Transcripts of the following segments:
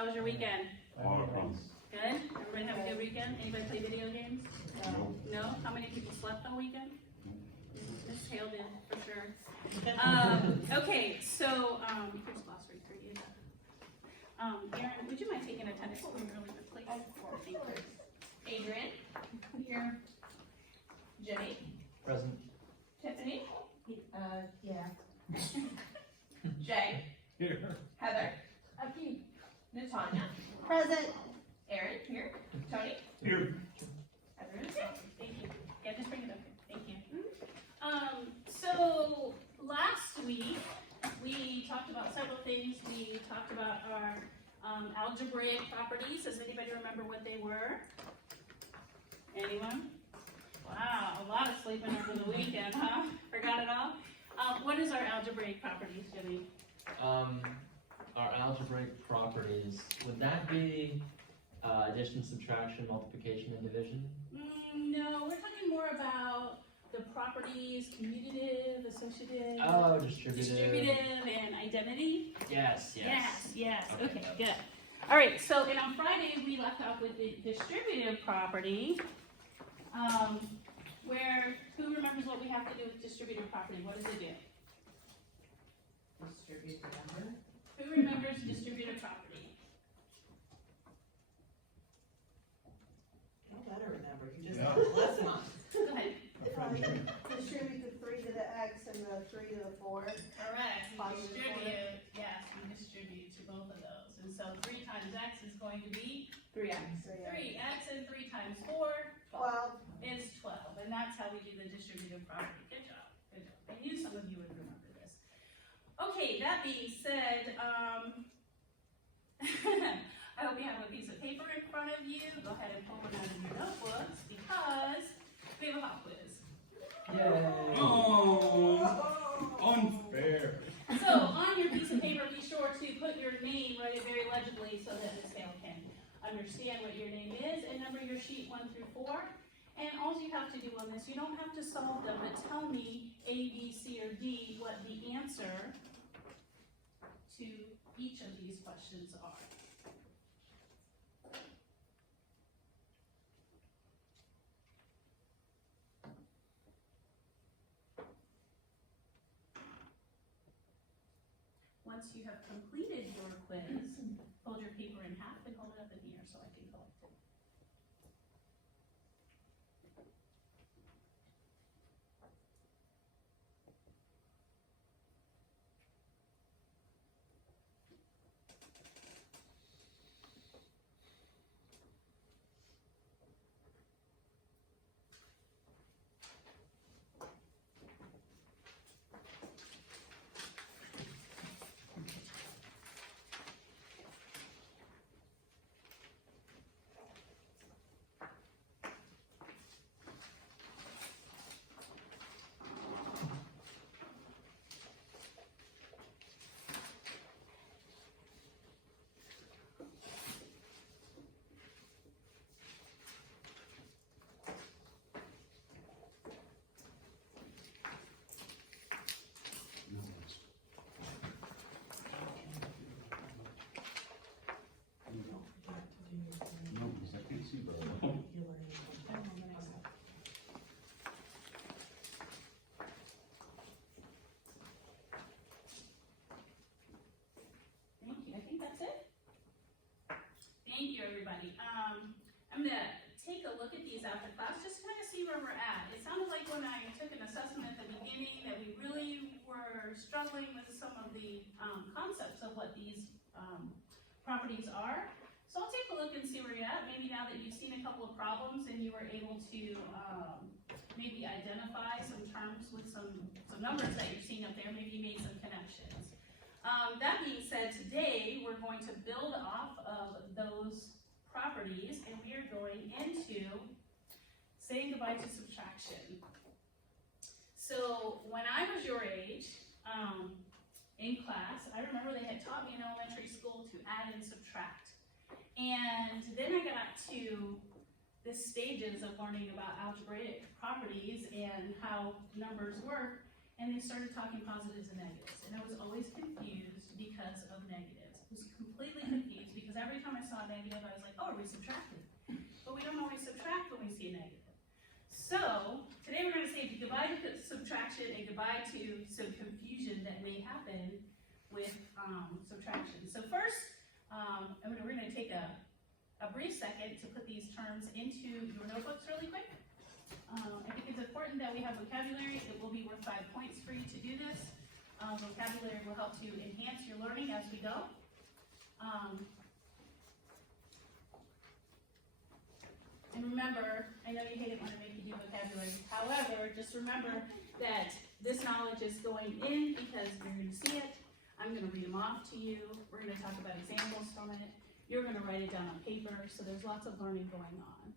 How was your weekend? Awesome. Good? Everybody have a good weekend? Anybody play video games? No. No? How many people slept all weekend? Miss Hale did, for sure. Okay, so, here's glossary for you. Erin, would you mind taking attendance really quickly? Thank you. Adrian. Here. Jimmy. Present. Tiffany. Yeah. Jay. Here. Heather. Aquí. Natanya. Present. Aaron. Here. Tony. Here. Everyone's here. Thank you. Yeah, just bring it up here. Thank you. So last week we talked about several things. We talked about our algebraic properties. Does anybody remember what they were? Anyone? Wow, a lot of sleeping over the weekend, huh? Forgot it all? What is our algebraic properties, Jimmy? Our algebraic properties, would that be addition, subtraction, multiplication, and division? No, we're talking more about the properties, commutative, associative, Oh, distributive. and identity. Yes. Yes. Okay, Okay, good. All right, so and on Friday we left off with the distributive property, where, who remembers what we have to do with distributive property? What does it do? Distribute the number. Who remembers distributive property? I better remember, you just Yeah. last month. Go ahead. Distribute the 3 to the x and the 3 to the 4. Correct. Positive Distribute, yes, we distribute to both of those. And so 3 times x is going to be 3x. So yeah. 3x, and 3 times 4 12. is 12. And that's how we do the distributive property. Good job. Good job. I knew some of you would remember this. Okay, that being said, I hope you have a piece of paper in front of you. Go ahead and pull one out of your notebooks because we have a hot quiz. Yay! Oh, unfair. So on your piece of paper, be sure to put your name, write it very legibly so that Ms. Hale can understand what your name is, and number your sheet 1 through 4. And all you have to do on this, you don't have to solve them, but tell me A, B, C, or D what the answer to each of these questions are. Once you have completed your quiz, fold your paper in half and hold it up in the air so I can collect it. No, because I can't see very well. Thank you. I think that's it. Thank you, everybody. I'm gonna take a look at these after class, just to kind of see where we're at. It sounded like when I took an assessment at the beginning that we really were struggling with some of the concepts of what these properties are. So I'll take a look and see where you're at. Maybe now that you've seen a couple of problems and you were able to maybe identify some terms with some numbers that you've seen up there, maybe you made some connections. That being said, today we're going to build off of those properties and we are going into saying goodbye to subtraction. So when I was your age, in class, I remember they had taught me in elementary school to add and subtract. And then I got to the stages of learning about algebraic properties and how numbers work, and they started talking positives and negatives. And I was always confused because of negatives. I was completely confused because every saw negative, I was like, oh, are we subtracting? But we don't always subtract when we see a negative. So, today we're gonna say goodbye to subtraction and goodbye to some confusion that may happen with subtraction. So first, we're gonna take a brief second to put these terms into your notebooks really quick. I think it's important that we have vocabulary. It will be worth 5 points for you to do this. Vocabulary will help to enhance your learning as we go. And remember, I know you hate it when I make you do vocabulary. However, just remember that this knowledge is going in because you're going to see it. I'm going to read them off to you. We're going to talk about examples from it. You're going to write it down on paper. So there's lots of learning going on.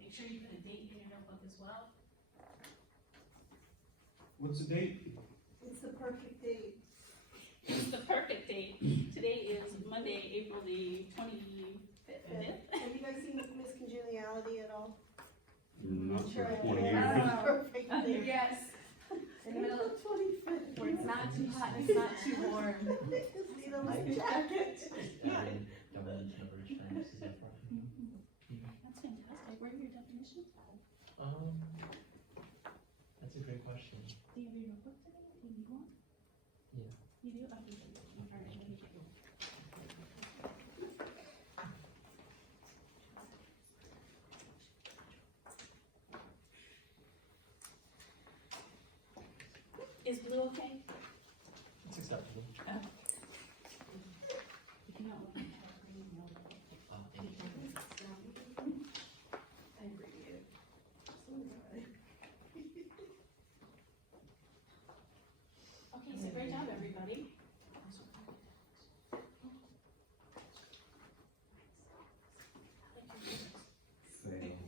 Make sure you put a date in your notebook as well. What's the date? It's the perfect date. It's the perfect date. Today is Monday, April the 25th. Have you guys seen Miss Congeniality at all? Not Sure. for 20 years. Perfect date. Yes. In the middle of 25th. where it's not too hot and it's not too warm. Just need a light jacket. Double number of terms, is that right? That's fantastic. Where are your definitions? That's a great question. Do you have your notebook today? Do you need one? Yeah. You do? Okay. All right, let me get you. Is blue okay? It's acceptable. If you don't want to have green, no. Thank you. I agree. So do I. Okay, so great job, everybody. Fail.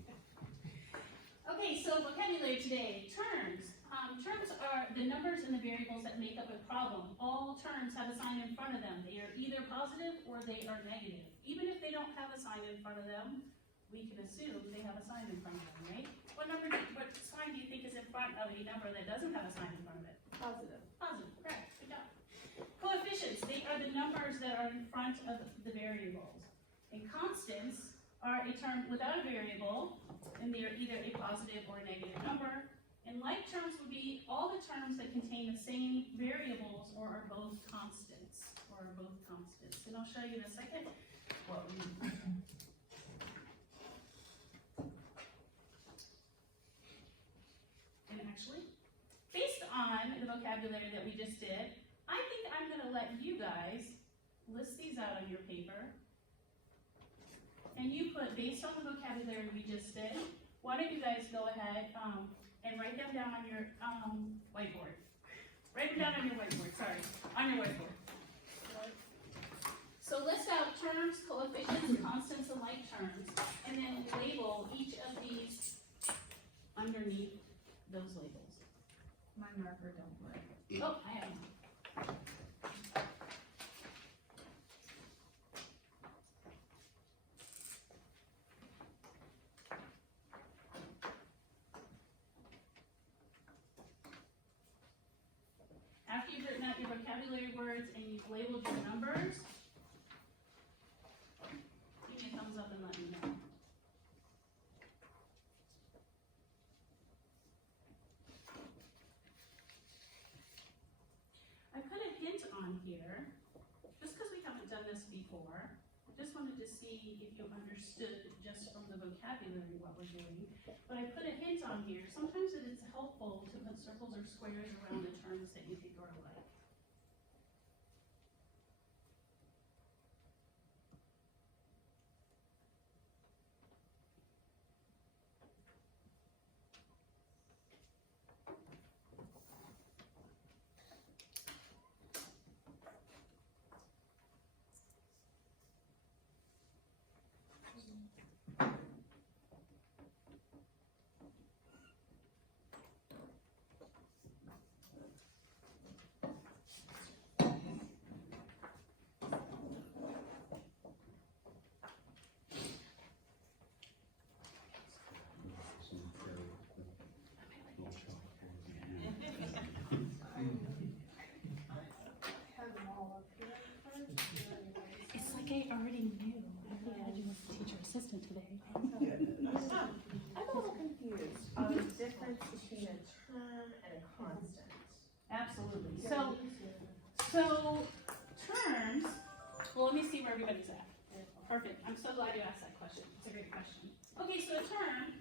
Okay, so vocabulary today, terms. Terms are the numbers and the variables that make up a problem. All terms have a sign in front of them. They are either positive or they are negative. Even if they don't have a sign in front of them, we can assume they have a sign in front of them, right? What sign do you think is in front of a number that doesn't have a sign in front of it? Positive. Positive, correct, good job. Coefficients, they are the numbers that are in front of the variables. And constants are a term without a variable, and they are either a positive or a negative number. And like terms would be all the terms that contain the same variables or are both constants, And I'll show you in a second what we mean. And actually, based on the vocabulary that we just did, I think I'm gonna let you guys list these out on your paper. And you put, based on the vocabulary we just did, why don't you guys go ahead, and write them down on your, whiteboard. Write them down on your whiteboard, sorry, on your whiteboard. So list out terms, coefficients, constants, and like terms, and then label each of these underneath those labels. My marker don't work. Oh, I have one. After you've written out your vocabulary words and you've labeled your numbers, give me a thumbs up and let me know. I put a hint on here, just because we haven't done this before. I just wanted to see if you understood just from the vocabulary what we're doing. But I put a hint on here. Sometimes it is helpful to put circles or squares around the terms that you think are alike. Have them all up here first. It's like I already knew. I already had you as a teacher assistant today. I'm a little confused on the difference between a term and a constant. Absolutely. So terms, well, let me see where everybody's at. Perfect. I'm so glad you asked that question. It's a great question. Okay, so a term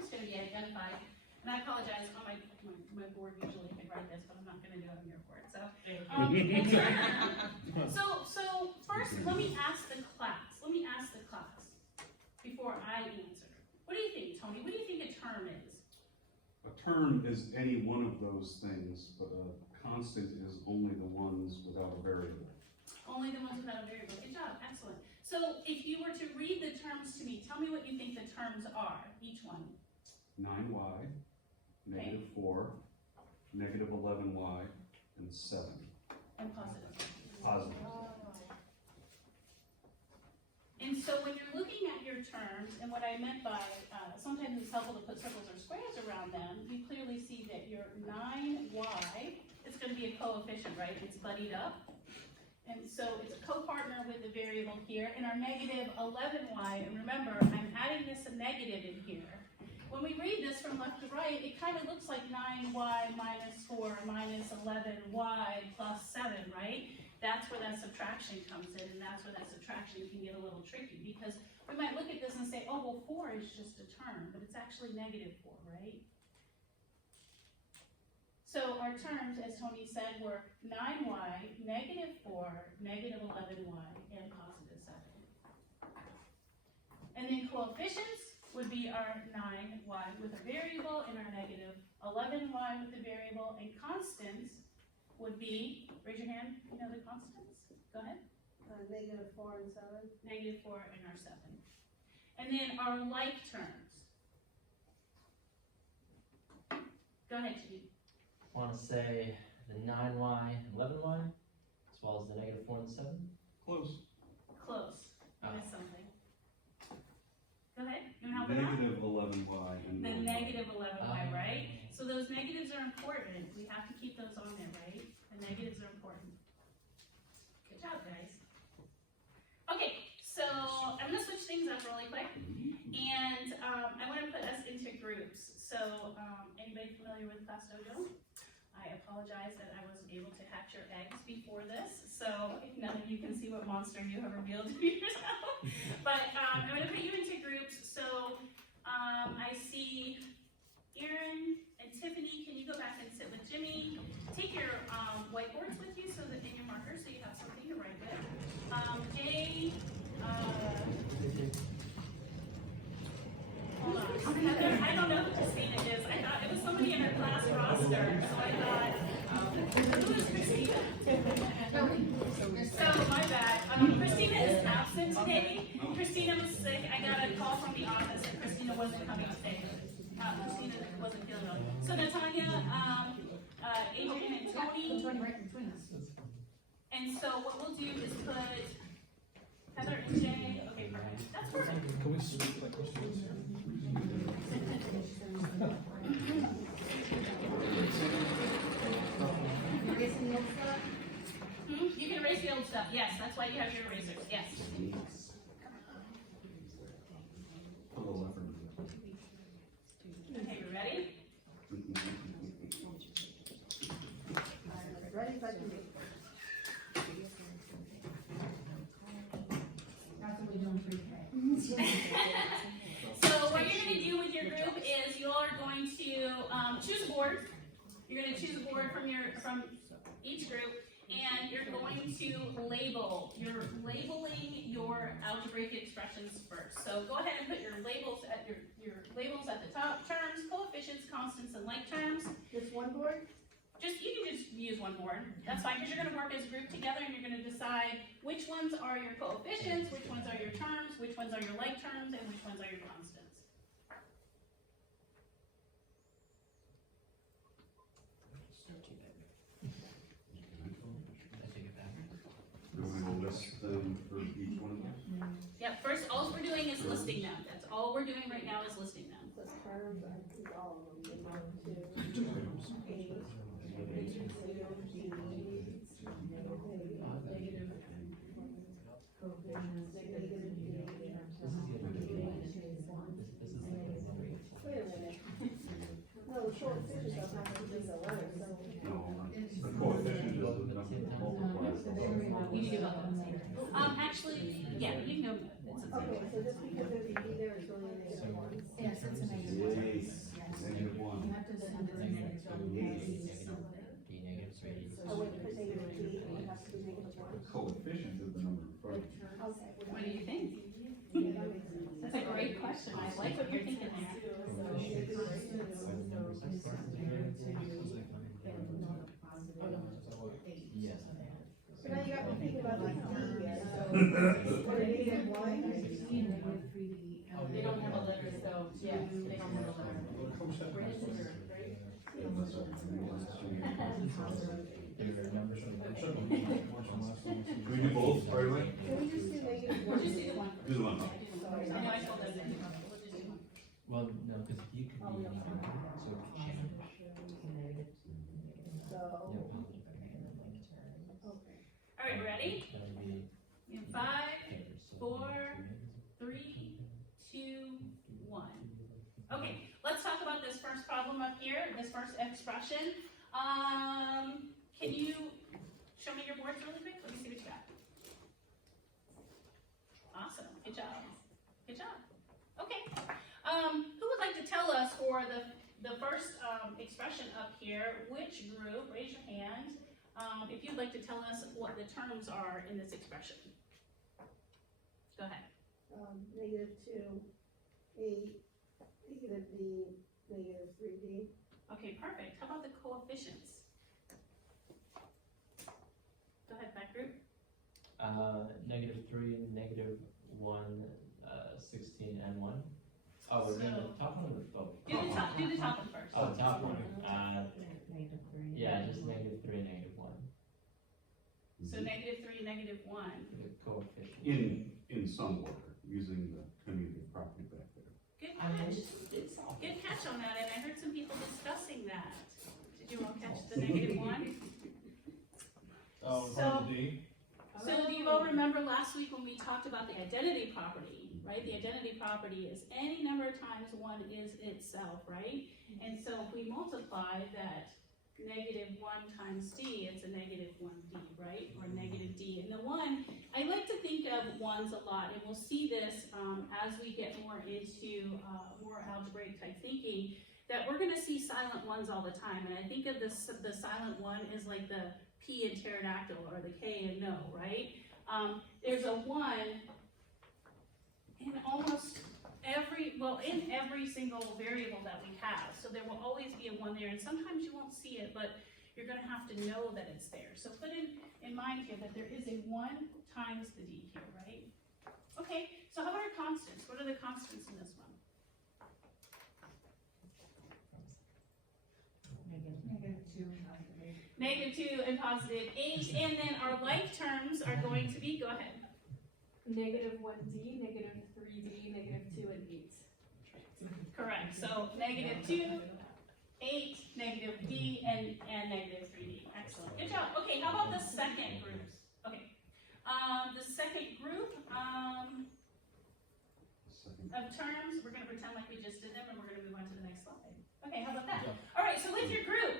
is going to be identified, and I apologize, on my board usually can write this, but I'm not going to do it on your board. So, so first, let me ask the class. Before I answer. What do you think, Tony? What do you think a term is? A term is any one of those things, but a constant is only the ones without a variable. Only the ones without a variable. Good job. Excellent. So if you were to read the terms to me, tell me what you think the terms are, each one. 9y, negative 4, negative 11y, and 7. And positive. Positive. And so when you're looking at your terms, and what I meant by, sometimes it's helpful to put circles or squares around them, you clearly see that your 9y, it's going to be a coefficient, right? It's buddied up. And so it's a co-partner with the variable here, and our negative 11y, and remember, I'm adding this a negative in here. When we read this from left to right, it kind of looks like 9y minus 4 minus 11y plus 7, right? That's where that subtraction comes in, and that's where that subtraction can get a little tricky, because we might look at this and say, oh, well, 4 is just a term, but it's actually negative 4, right? So our terms, as Tony said, were 9y, negative 4, negative 11y, and positive 7. And then coefficients would be our 9y with a variable and our negative 11y with a variable, and constants would be, raise your hand, you know the constants? Go ahead. Negative 4 and 7. Negative 4 and our 7. And then our like terms. Go ahead, Judy. I want to say the 9y and 11y, as well as the negative 4 and 7. Close. Close. Oh. Missed something. Go ahead. You want to help me out? Negative 11y and The 9y. negative 11y, right? So those negatives are important. We have to keep those on there, right? The negatives are important. Good job, guys. Okay, so I'm going to switch things up really quick. And I want to put us into groups. So anybody familiar with Class Dojo? I apologize that I wasn't able to hatch your eggs before this. So none of you can see what monster you have revealed to yourself. But I'm going to put you into groups. So I see Erin and Tiffany. Can you go back and sit with Jimmy? Take your whiteboards with you, so that in your markers, so you have something to write with. Jay, hold on. Heather, I don't know who Christina is. I thought it was somebody in her class roster, so I thought, who is Christina? So my bad. Christina is absent today. Christina was sick. I got a call from the office that Christina wasn't coming today. Christina wasn't feeling well. So Natalia, Adrian, and Tony. And so what we'll do is put Heather and Jay. Okay, perfect. That's perfect. Can we switch like questions? Erasing the old stuff? You can erase the old stuff. Yes, that's why you have your erasers. Yes. Put a lever. Okay, we ready? Ready as I can be. That's what we do in pre-K. So what you're going to do with your group is you all are going to choose a board. You're going to choose a board from each group, and you're going to label. You're labeling your algebraic expressions first. So go ahead and put your labels at your labels at the top. Terms, coefficients, constants, and like terms. Just one board? you can just use one board, that's fine, because you're gonna work as a group together and you're gonna decide which ones are your coefficients, which ones are your terms, which ones are your like terms, and which ones are your constants. You want me to list them for each one of those? Yep, first, all we're doing is listing them, that's all we're doing right now is listing them. The terms, I think all of them, the amount to, wait a minute. No, the coefficient don't have to be the letter, so. No, the coefficient is the number that multiplies the whole. You can do both. Actually, yeah, you can go, it's a Okay, so just because there's a D there, it's really a negative one. Yes, it's a negative one. Negative one. You have to send it as D negative 3. Oh, wait, for negative D, it has to be negative one. Coefficient is the number in front of it. Okay. What do you think? Yeah, that makes sense. That's a great question, I like what you're thinking there. Yes. So now you got me thinking about like D here, so, what a negative one? They don't have a letter, so, yeah, they don't have a letter. Can we do both right away? Can we just do negative one? Just do the one. Do the one. Sorry. I know I told them that, we'll just do one. Well, no, because you could be even, so it could change. So, Alright, ready? That would be. In 5, okay, so 4, 3, 2, 1. Okay, let's talk about this first problem up here, this first expression. Can you show me your boards really quick? Let me see what you got. Awesome, good job. Good job. Okay. Who would like to tell us for the first expression up here, which group, raise your hand, if you'd like to tell us what the terms are in this expression. Go ahead. negative 2, 8, negative D, negative 3D. Okay, perfect. How about the coefficients? Go ahead, back group. Negative 3, negative 1, 16, and 1. Oh, we're doing the top one or the bottom? Do the top one first. Oh, top one. Yeah, just negative 3, negative 1. So negative 3, negative 1. The coefficient. In some order, using the community property back there. Good catch. Good catch on that, and I heard some people discussing that. Did you all catch the negative 1? So do you all remember last week when we talked about the identity property, right? The identity property is any number of times 1 is itself, right? And so if we multiply that negative 1 times D, it's a negative 1D, right? Or negative D. And the 1, I like to think of 1s a lot, and we'll see this as we get more into more algebraic type thinking, that we're gonna see silent 1s all the time. And I think of this, the silent 1 is like the P in pterodactyl or the K in no, right? There's a 1 in almost in every single variable that we have. So there will always be a 1 there, and sometimes you won't see it, but you're gonna have to know that it's there. So put in mind here that there is a 1 times the D here, right? Okay, so how about our constants? What are the constants in this one? Negative 2 and positive 8, and then our like terms are going to be, go ahead. Negative 1D, negative 3D, negative 2, and 8. Correct, so negative 2, 8, negative D, and negative 3D. Excellent, good job. Okay, how about the second group? Okay, the second group of terms, we're going to pretend like we just did them, and we're going to move on to the next slide. Okay, how about that? All right, so with your group,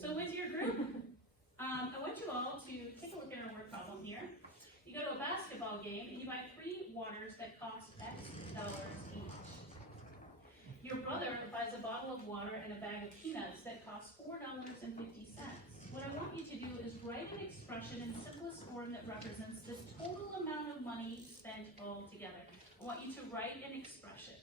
I want you all to take a look at our word problem here. You go to a basketball game and you buy 3 waters that cost X dollars each. Your brother buys a bottle of water and a bag of peanuts that cost $4.50. What I want you to do is write an expression in simplest form that represents the total amount of money spent all together. I want you to write an expression.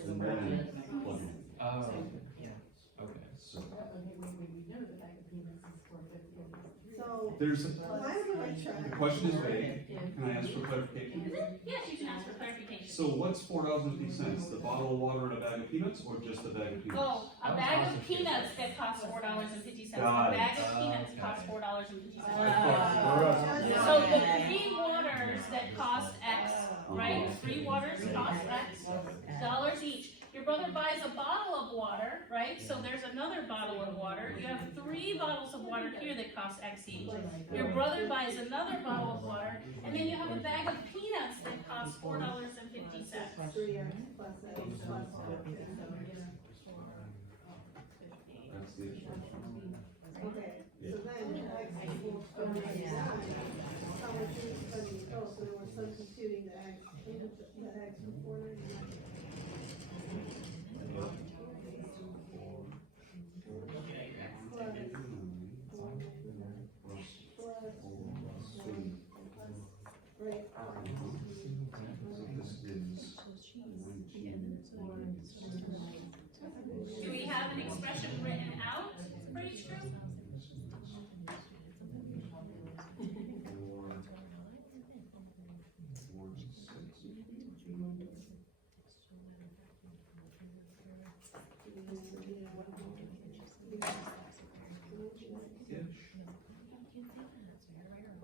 and then plug in. Oh, okay. So We know the bag of peanuts is $4.50. So, there's, am I on the right track? the question is vague. Can I ask for clarification? Yes, you can ask for clarification. So what's $4.50? The bottle of water and a bag of peanuts, or just a bag of peanuts? Oh, a bag of peanuts that costs $4.50. A Got it. bag of peanuts Okay. costs $4.50. Uh, So the 3 waters that cost X, right? 3 waters cost X dollars each. Your brother buys a bottle of water, right? So there's another bottle of water. You have 3 bottles of water here that cost X each. Your brother buys another bottle of water, and then you have a bag of peanuts that costs $4.50. 3x plus X plus That's the expression. Okay, so then X equals 499. How much are you spending? Oh, so then we're substituting the X for 499. Right. Do we have an expression written out for each group?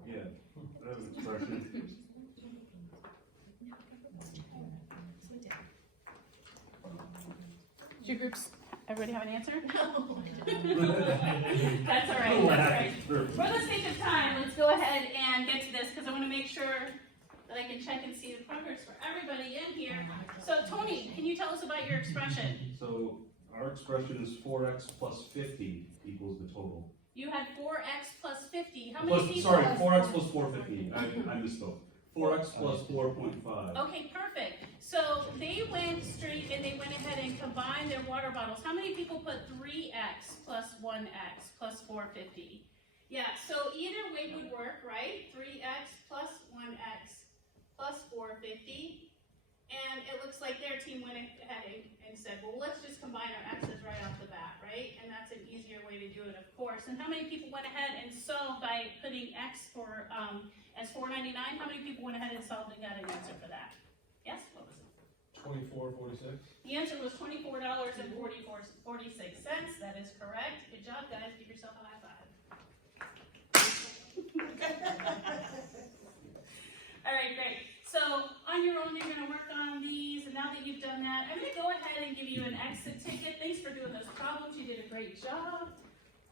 Yeah, that was an expression. Your groups, everybody have an answer? No. That's all right, that's all right. For the sake of time, let's go ahead and get to this, because I want to make sure that I can check and see the progress for everybody in here. So Tony, can you tell us about your expression? So our expression is 4x plus 50 equals the total. You had 4x plus 50. How many Plus, people? sorry, 4x plus 450. I misspoke. 4x plus 4.5. Okay, perfect. So they went straight and they went ahead and combined their water bottles. How many people put 3x plus 1x plus 450? Yeah, so either way would work, right? 3x plus 1x plus 450. And it looks like their team went ahead and said, well, let's just combine our x's right off the bat, right? And that's an easier way to do it, of course. And how many people went ahead and solved by putting x for as $4.99? How many people went ahead and solved and got an answer for that? Yes, what was it? $24.46. The answer was $24.46. That is correct. Good job, guys. Give yourself a high five. All right, great. So on your own, you're going to work on these. And now that you've done that, I'm going to go ahead and give you an exit ticket. Thanks for doing those problems. You did a great job.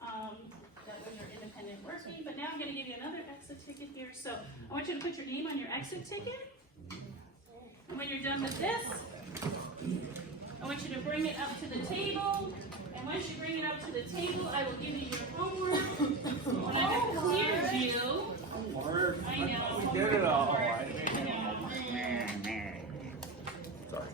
That was your independent working. But now I'm going to give you another exit ticket here. So I want you to put your name on your exit ticket. And when you're done with this, I want you to bring it up to the table. And once you bring it up to the table, I will give you your homework. When I've cleared you, I know. We did it all. I know. Sorry.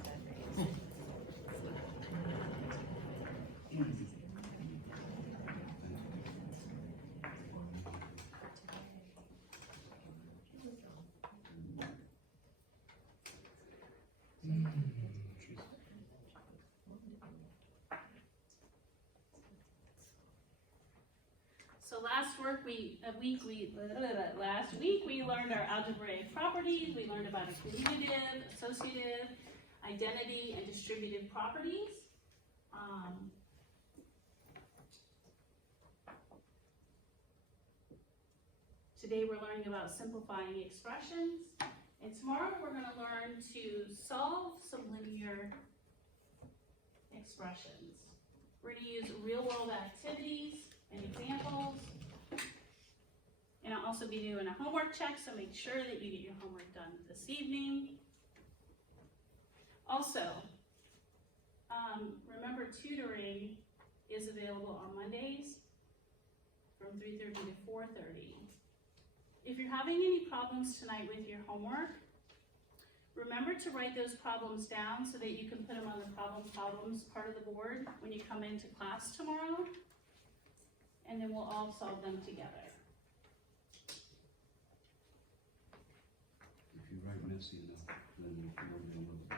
So last week we learned our algebraic properties. We learned about commutative, associative, identity, and distributive properties. Today we're learning about simplifying expressions, and tomorrow we're going to learn to solve some linear expressions. We're going to use real-world activities and examples. And I'll also be doing a homework check, so make sure that you get your homework done this evening. Also, remember tutoring is available on Mondays from 3:30 to 4:30. If you're having any problems tonight with your homework, remember to write those problems down so that you can put them on the problems part of the board when you come into class tomorrow, and then we'll all solve them together. If you write messy enough, then you can remember the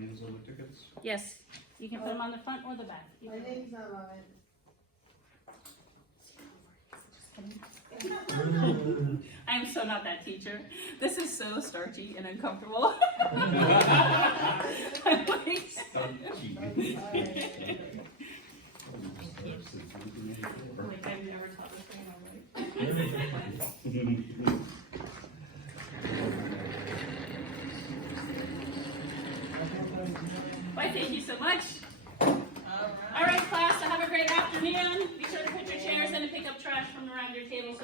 names on the tickets? Yes, you can put them on the front or the back. My name's not on it. I am so not that teacher. This is so starchy and uncomfortable. I'm like, like I've never taught this thing in my life.